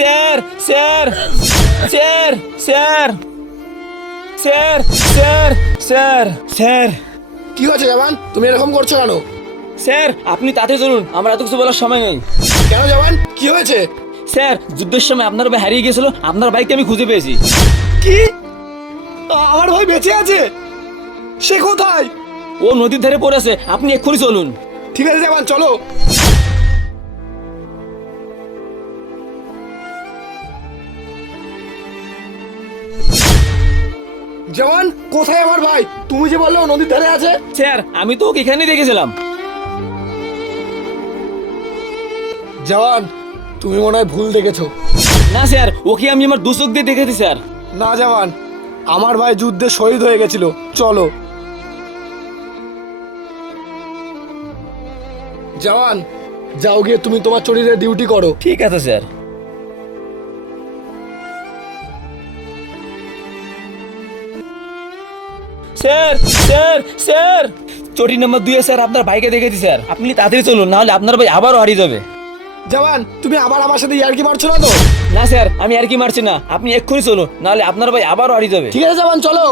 Sir sir sir sir sir sir sir sir কি হয়েছে জওয়ান, তুমি এরকম করছো কেন? স্যার আপনি তাতে চলুন, আমার এত কিছু বলার সময় নেই। কেন জওয়ান, কি হয়েছে? স্যার যুদ্ধের সময় আপনার ভাই হারিয়ে গেছিল, আপনার বাইককে আমি খুঁজে পেয়েছি। কি? আমার ভাই বেঁচে আছে? সে কোথায়? ও নদীর ধারে পড়েছে, আপনি এক্ষুনি চলুন। ঠিক আছে জওয়ান, চলো। জওয়ান, কোথায় আমার ভাই? তুমি যে বললে ও নদীর ধারে আছে। স্যার আমি তো ওকে এখানেই দেখেছিলাম। জওয়ান, তুমি মনে হয় ভুল দেখেছো। না স্যার, ওকে আমি আমার দু চোখ দিয়ে দেখেছি স্যার। না জওয়ান, আমার ভাই যুদ্ধে শহীদ হয়ে গেছিল। চলো জওয়ান, যাও গিয়ে তুমি তোমার শরীরে ডিউটি করো। ঠিক আছে স্যার। স্যার স্যার স্যার চটি নাম্বার 2 স্যার আপনার বাইকে দেখেছি স্যার, আপনি তাড়াতাড়ি চলুন, নাহলে আপনার ভাই আবারও হারিয়ে যাবে। জওয়ান, তুমি আবার আমার সাথে ইয়ার্কি মারছো না তো? না স্যার, আমি আর কি মারছি না, আপনি এক্ষুনি চলুন, নাহলে আপনার ভাই আবারও হারিয়ে যাবে। ঠিক আছে জওয়ান, চলো।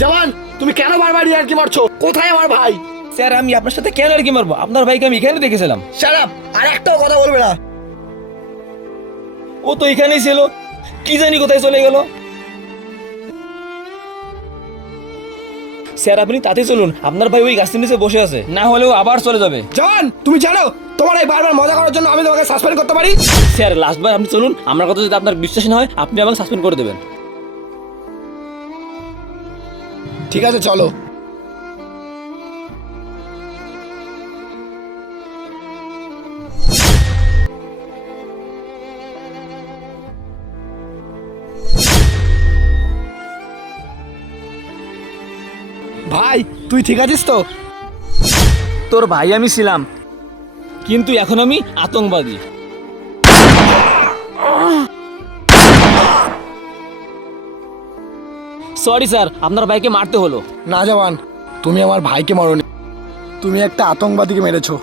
জওয়ান, তুমি কেন বারবার ইয়ার্কি মারছো? কোথায় আমার ভাই? স্যার আমি আপনার সাথে কেন আর কি মারবো, আপনার ভাইকে আমি এখানে দেখেছিলাম। শাট আপ, আর একটাও কথা বলবে না। ও তো এখানেই ছিল, কি জানি কোথায় চলে গেল। স্যার আপনি তাতে চলুন, আপনার ভাই ওই গাছের নিচে বসে আছে, না হলেও আবার চলে যাবে। জওয়ান, তুমি জানো তোমার এই বারবার মজা করার জন্য আমি তোমাকে সাসপেন্ড করতে পারি? স্যার লাস্টবার আপনি চলুন, আমার কথা যদি আপনার বিশ্বাস না হয় আপনি আমাকে সাসপেন্ড করে দেবেন। ঠিক আছে চলো। ভাই, তুই ঠিক আছিস তো? তোর ভাই আমি ছিলাম, কিন্তু এখন আমি আতঙ্কবাদী। সরি স্যার, আপনার ভাইকে মারতে হলো। না জওয়ান, তুমি আমার ভাইকে মারোনি, তুমি একটা আতঙ্কবাদীকে মেরেছো।